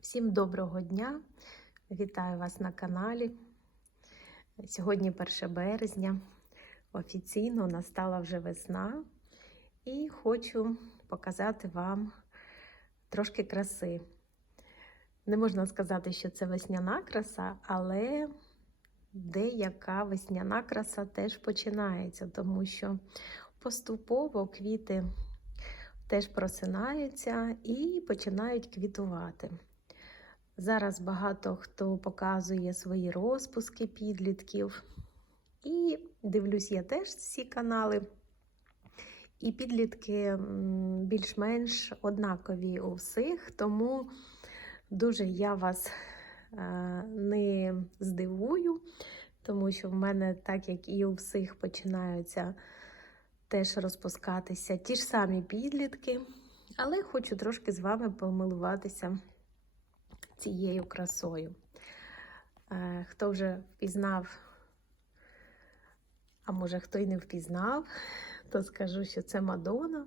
Всім доброго дня! Вітаю вас на каналі. Сьогодні 1 березня. Офіційно настала вже весна, і хочу показати вам трошки краси. Не можна сказати, що це весняна краса, але деяка весняна краса теж починається, тому що поступово квіти теж просинаються і починають квітувати. Зараз багато хто показує свої розпуски підлітків. І дивлюсь я теж ці канали. І підлітки більш-менш однакові у всіх, тому дуже я вас е, не здивую, тому що в мене, так як і у всіх, починаються теж розпускатися ті ж самі підлітки. Але хочу трошки з вами помилуватися цією красою. Е, Хто вже впізнав, а може хто й не впізнав, то скажу, що це Мадона,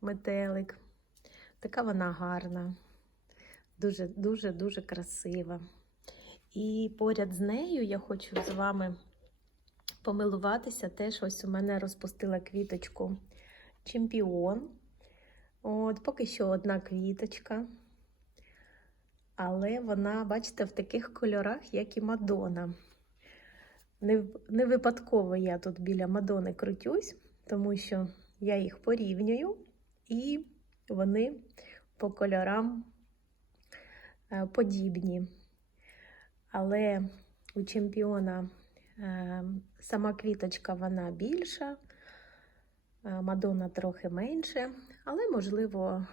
метелик. Така вона гарна, дуже-дуже дуже красива. І поряд з нею я хочу з вами помилуватися. Теж ось у мене розпустила квіточку чемпіон. От, поки що одна квіточка. Але вона, бачите, в таких кольорах, як і Мадона. Не, не випадково я тут біля Мадони крутюсь, тому що я їх порівнюю, і вони по кольорам е, подібні. Але у чемпіона е, сама квіточка вона більша, е, Мадона трохи менше, але, можливо,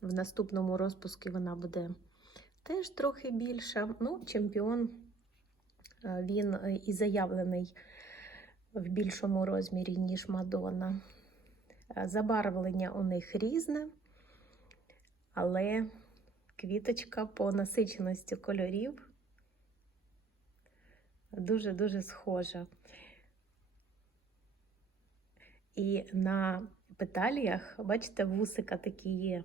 в наступному розпуску вона буде теж трохи більша. Ну, чемпіон е, він е, і заявлений в більшому розмірі, ніж Мадонна. Е, Забарвлення у них різне, але квіточка по насиченості кольорів дуже-дуже схожа. І на петаліях, бачите, вусика такі є.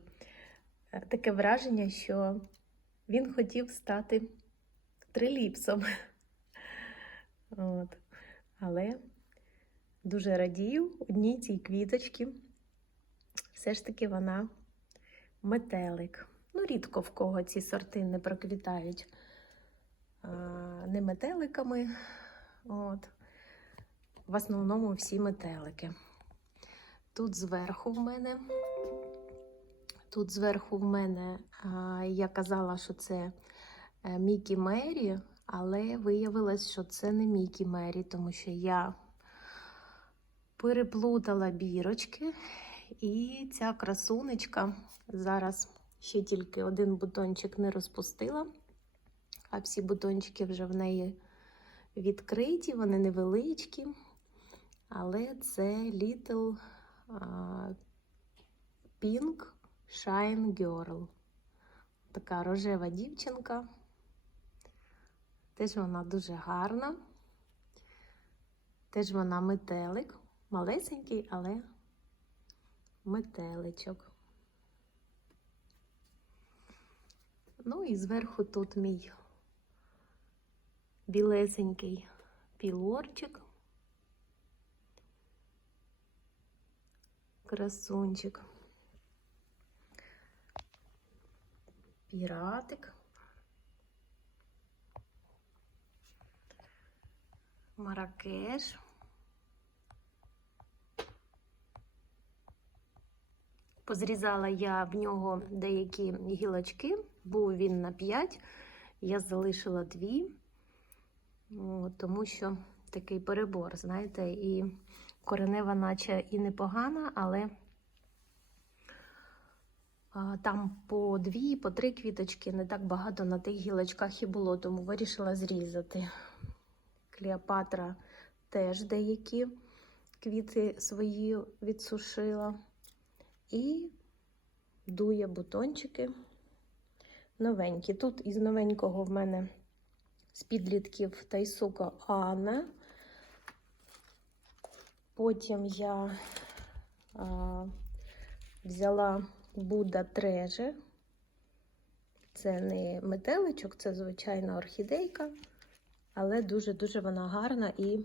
Таке враження, що він хотів стати триліпсом. От. Але дуже радію одній цій квіточці. Все ж таки вона метелик. Ну, рідко в кого ці сорти не проквітають а, не метеликами. От. В основному всі метелики. Тут зверху в мене. Тут зверху в мене я казала, що це е, Мікі Мері, але виявилось, що це не Мікі Мері, тому що я переплутала бірочки, і ця красунечка зараз ще тільки один бутончик не розпустила, а всі бутончики вже в неї відкриті, вони невеличкі, але це Little Pink Shine Girl. Така рожева дівчинка. Теж вона дуже гарна. Теж вона метелик. Малесенький, але метеличок. Ну і зверху тут мій білесенький пілорчик. Красунчик. Піратик. Маракеш. Позрізала я в нього деякі гілочки, був він на 5, я залишила 2, тому що такий перебор, знаєте, і коренева, наче і непогана, але там по дві, по три квіточки, не так багато на тих гілочках і було, тому вирішила зрізати. Клеопатра теж деякі квіти свої відсушила. І дує бутончики новенькі. Тут із новенького в мене з підлітків Тайсука Анна. Потім я а, взяла Будда Треже. Це не метеличок, це звичайна орхідейка, але дуже-дуже вона гарна і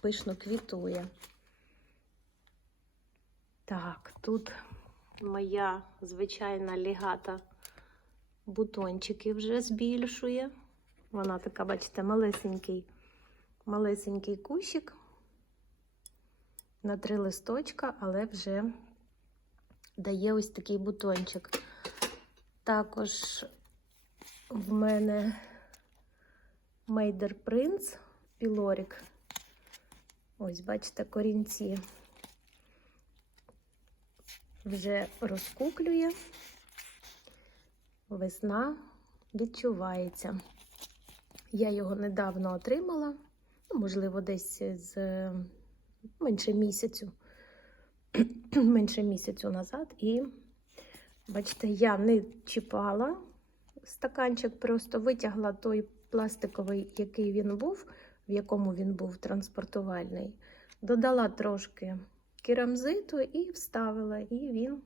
пишно квітує. Так, тут моя звичайна лігата бутончики вже збільшує. Вона така, бачите, малесенький, малесенький кущик на три листочка, але вже дає ось такий бутончик. Також в мене Мейдер Принц Пілорік. Ось, бачите, корінці вже розкуклює. Весна відчувається. Я його недавно отримала, ну, можливо, десь з менше місяцю, менше місяцю назад. І, бачите, я не чіпала стаканчик, просто витягла той пластиковий, який він був, в якому він був транспортувальний. Додала трошки керамзиту і вставила, і він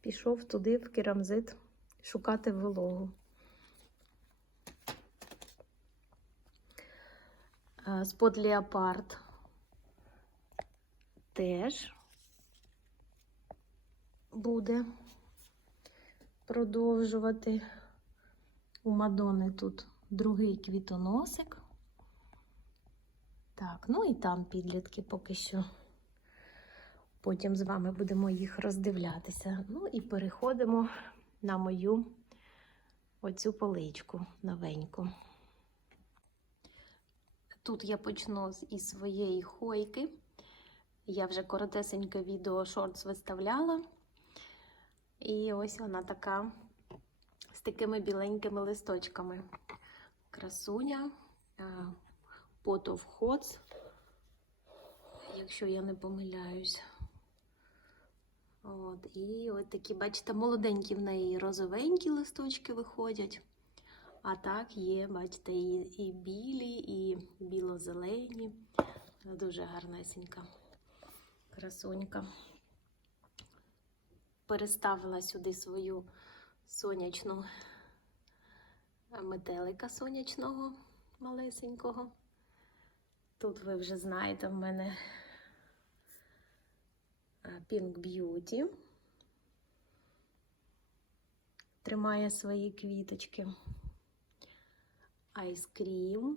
пішов туди в керамзит шукати вологу. Спот Леопард теж буде продовжувати. У Мадони тут другий квітоносик. Так, ну і там підлітки поки що. Потім з вами будемо їх роздивлятися. Ну і переходимо на мою оцю поличку новеньку. Тут я почну із своєї хойки. Я вже коротесеньке відео шортс виставляла. І ось вона така з такими біленькими листочками. Красуня, Pot of Hots, якщо я не помиляюсь. От, І от такі, бачите, молоденькі в неї розовенькі листочки виходять. А так є, бачите, і, і білі, і біло-зелені. Дуже гарнесенька красунька. Переставила сюди свою сонячну метелика сонячного малесенького. Тут ви вже знаєте, в мене Pink Beauty тримає свої квіточки. Cream,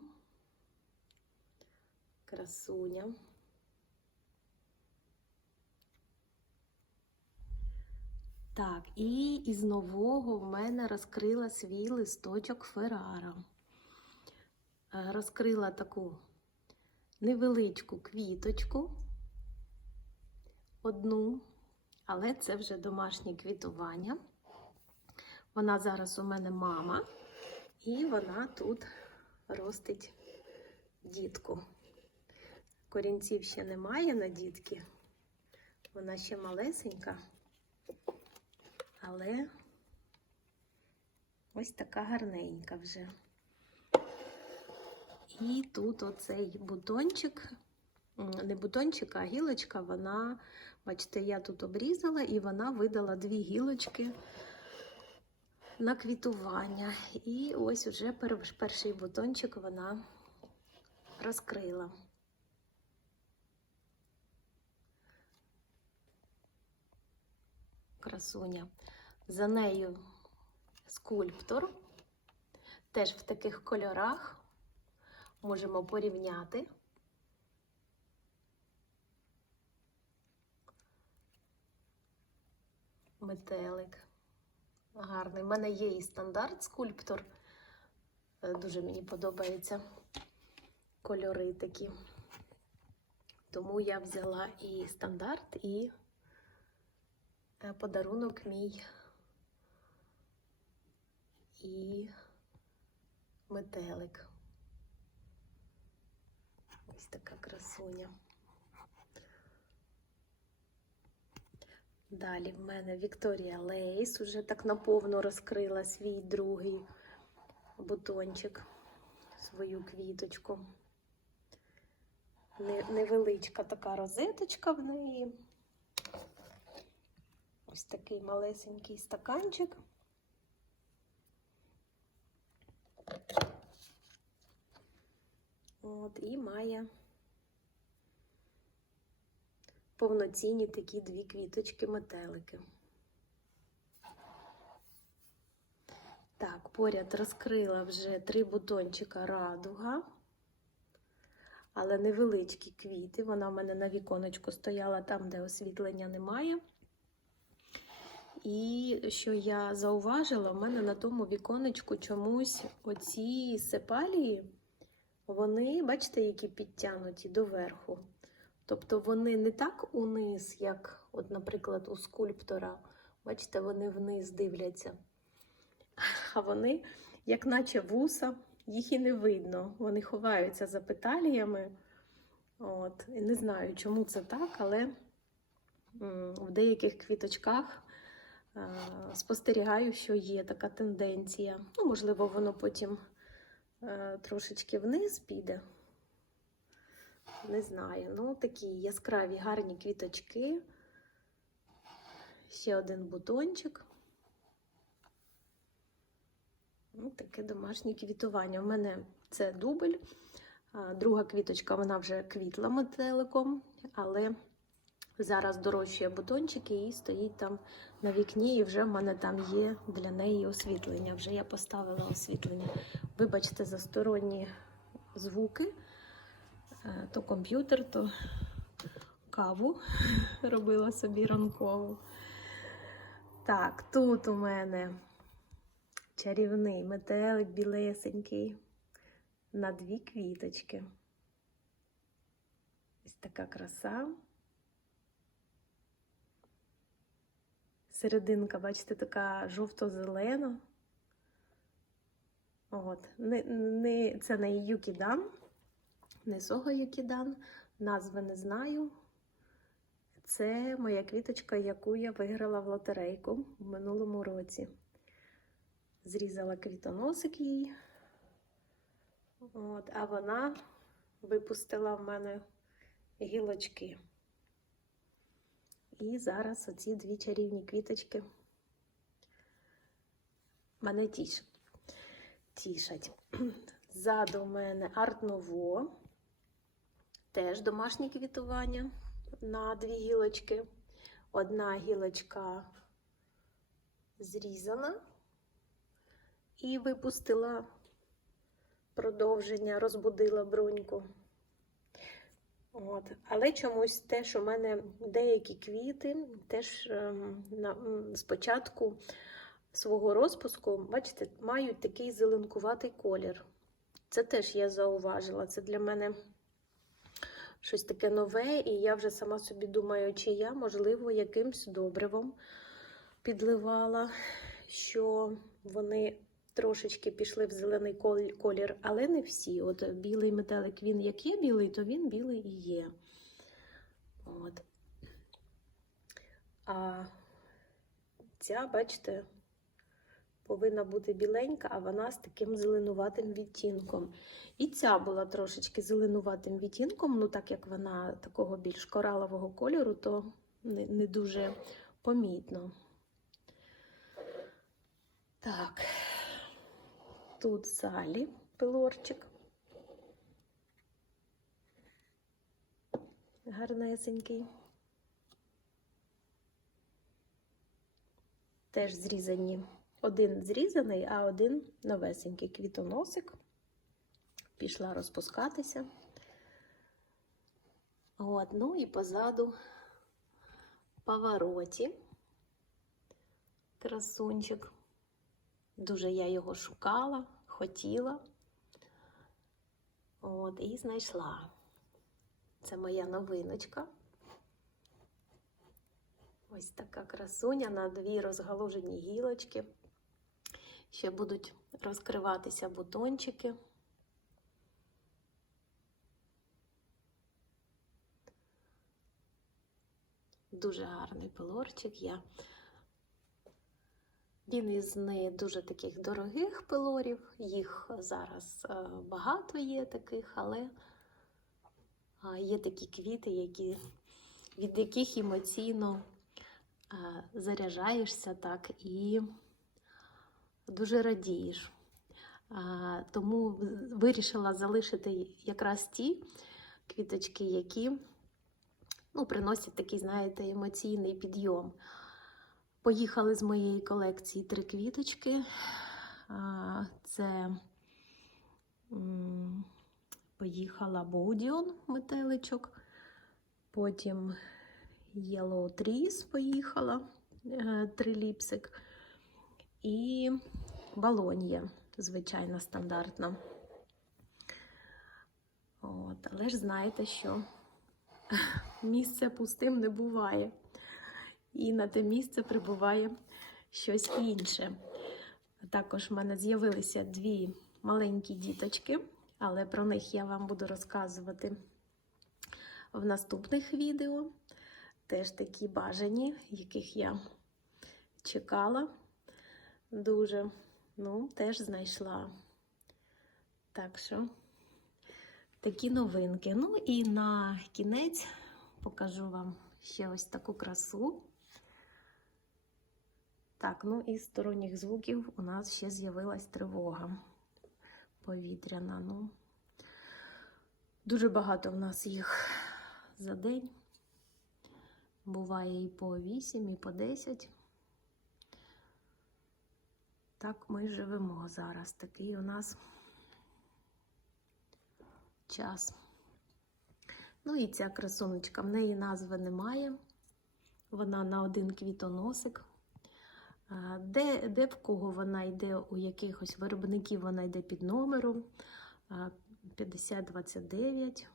красуня. Так, і із нового в мене розкрила свій листочок Феррара. Розкрила таку невеличку квіточку, одну, але це вже домашнє квітування. Вона зараз у мене мама, і вона тут ростить дітку. Корінців ще немає на дітки, вона ще малесенька. Але ось така гарненька вже. І тут оцей бутончик, не бутончик, а гілочка, вона, бачите, я тут обрізала і вона видала дві гілочки на квітування. І ось уже перший бутончик вона розкрила. Красуня. За нею скульптор, теж в таких кольорах можемо порівняти. Метелик. Гарний. У мене є і стандарт скульптор. Дуже мені подобаються кольори такі. Тому я взяла і стандарт, і подарунок мій і метелик. Ось така красуня. Далі в мене Вікторія Лейс уже так наповно розкрила свій другий бутончик, свою квіточку. Невеличка така розеточка в неї. Ось такий малесенький стаканчик. От, і має повноцінні такі дві квіточки метелики. Так, поряд розкрила вже три бутончика радуга, але невеличкі квіти. Вона в мене на віконечку стояла там, де освітлення немає. І що я зауважила, в мене на тому віконечку чомусь оці сепалії, вони, бачите, які підтягнуті доверху. Тобто вони не так униз, як, от, наприклад, у скульптора. Бачите, вони вниз дивляться. А вони, як наче вуса, їх і не видно. Вони ховаються за петаліями. От. І не знаю, чому це так, але в деяких квіточках спостерігаю, що є така тенденція. Ну, можливо, воно потім е, трошечки вниз піде. Не знаю. Ну, такі яскраві гарні квіточки. Ще один бутончик. Ну, таке домашнє квітування. У мене це дубль. Друга квіточка, вона вже квітла метеликом, але зараз дорожчує бутончики і стоїть там на вікні, і вже в мене там є для неї освітлення. Вже я поставила освітлення. Вибачте за сторонні звуки. Е, То комп'ютер, то каву робила собі ранкову. Так, тут у мене чарівний метелик білесенький на дві квіточки. Ось така краса. Серединка, бачите, така жовто-зелена. От. Не, не, це не Юкідан, не Сого Юкідан, назви не знаю. Це моя квіточка, яку я виграла в лотерейку в минулому році. Зрізала квітоносик їй. От, а вона випустила в мене гілочки. І зараз оці дві чарівні квіточки мене тішать. Ззаду в мене арт-ново, теж домашнє квітування на дві гілочки. Одна гілочка зрізана і випустила продовження, розбудила бруньку. От. Але чомусь теж у мене деякі квіти, теж ем, на, спочатку свого розпуску, бачите, мають такий зеленкуватий колір. Це теж я зауважила. Це для мене щось таке нове, і я вже сама собі думаю, чи я, можливо, якимсь добривом підливала, що вони трошечки пішли в зелений колір, але не всі. От білий метелик, він як є білий, то він білий і є. От. А ця, бачите, повинна бути біленька, а вона з таким зеленуватим відтінком. І ця була трошечки зеленуватим відтінком, ну так як вона такого більш коралового кольору, то не, не дуже помітно. Так, тут залі пилорчик. Гарнесенький. Теж зрізані. Один зрізаний, а один новесенький квітоносик. Пішла розпускатися. От, ну і позаду повороті. Красунчик. Дуже я його шукала, хотіла. От, і знайшла. Це моя новиночка. Ось така красуня на дві розгалужені гілочки. Ще будуть розкриватися бутончики. Дуже гарний пилорчик. Я... Він із не дуже таких дорогих пилорів. Їх зараз е, багато є таких, але є такі квіти, які, від яких емоційно е, заряджаєшся так і дуже радієш. Тому вирішила залишити якраз ті квіточки, які ну, приносять такий, знаєте, емоційний підйом. Поїхали з моєї колекції три квіточки. Це поїхала Боудіон метеличок, потім Yellow Trees поїхала, е, триліпсик, і Балонія, звичайно, стандартна. От, але ж знаєте, що місце пустим не буває. І на те місце прибуває щось інше. Також в мене з'явилися дві маленькі діточки, але про них я вам буду розказувати в наступних відео. Теж такі бажані, яких я чекала дуже. Ну, теж знайшла. Так що такі новинки. Ну і на кінець покажу вам ще ось таку красу. Так, ну і з сторонніх звуків у нас ще з'явилась тривога повітряна. Ну, дуже багато в нас їх за день. Буває і по 8, і по 10. Так ми живемо зараз. Такий у нас час. Ну і ця красунечка, в неї назви немає. Вона на один квітоносик. Де, де в кого вона йде, у якихось виробників вона йде під номером 5029.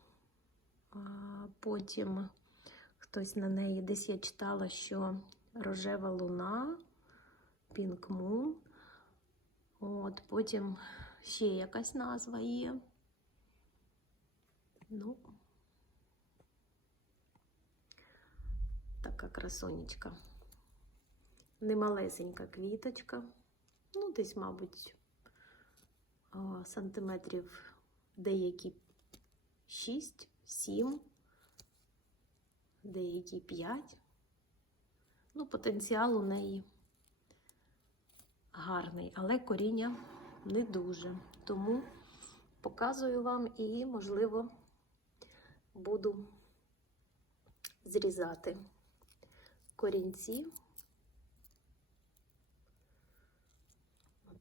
Потім хтось на неї десь я читала, що рожева луна, Pink Moon. От, Потім ще якась назва є. Ну, така красунечка. Немалесенька квіточка. Ну, десь, мабуть, сантиметрів деякі 6, 7, деякі 5. Ну, потенціал у неї гарний, але коріння не дуже. Тому показую вам і, можливо, буду зрізати корінці.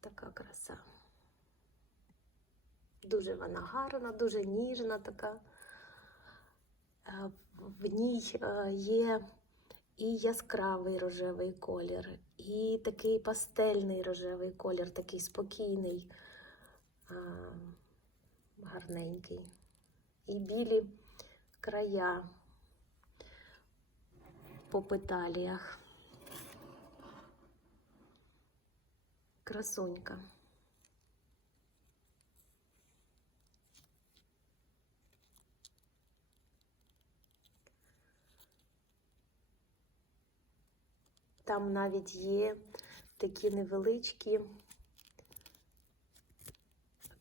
Така краса. Дуже вона гарна, дуже ніжна така. Е, В ній е, є і яскравий рожевий колір, і такий пастельний рожевий колір, такий спокійний, гарненький. І білі края по петаліях. Красунька. Там навіть є такі невеличкі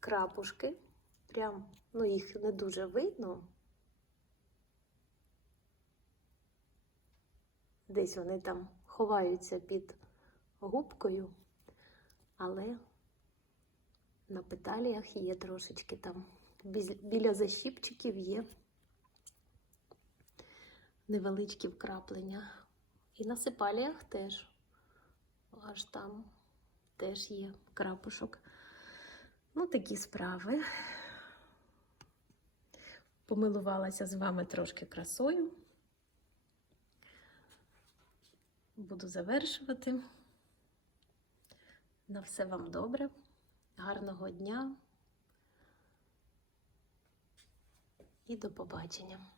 крапушки. Прям, ну, їх не дуже видно. Десь вони там ховаються під губкою, але на петаліях є трошечки там. Біля защіпчиків є невеличкі вкраплення. І на сепаліях теж, аж там теж є крапушок. Ну, такі справи. Помилувалася з вами трошки красою. Буду завершувати. На все вам добре, гарного дня і до побачення!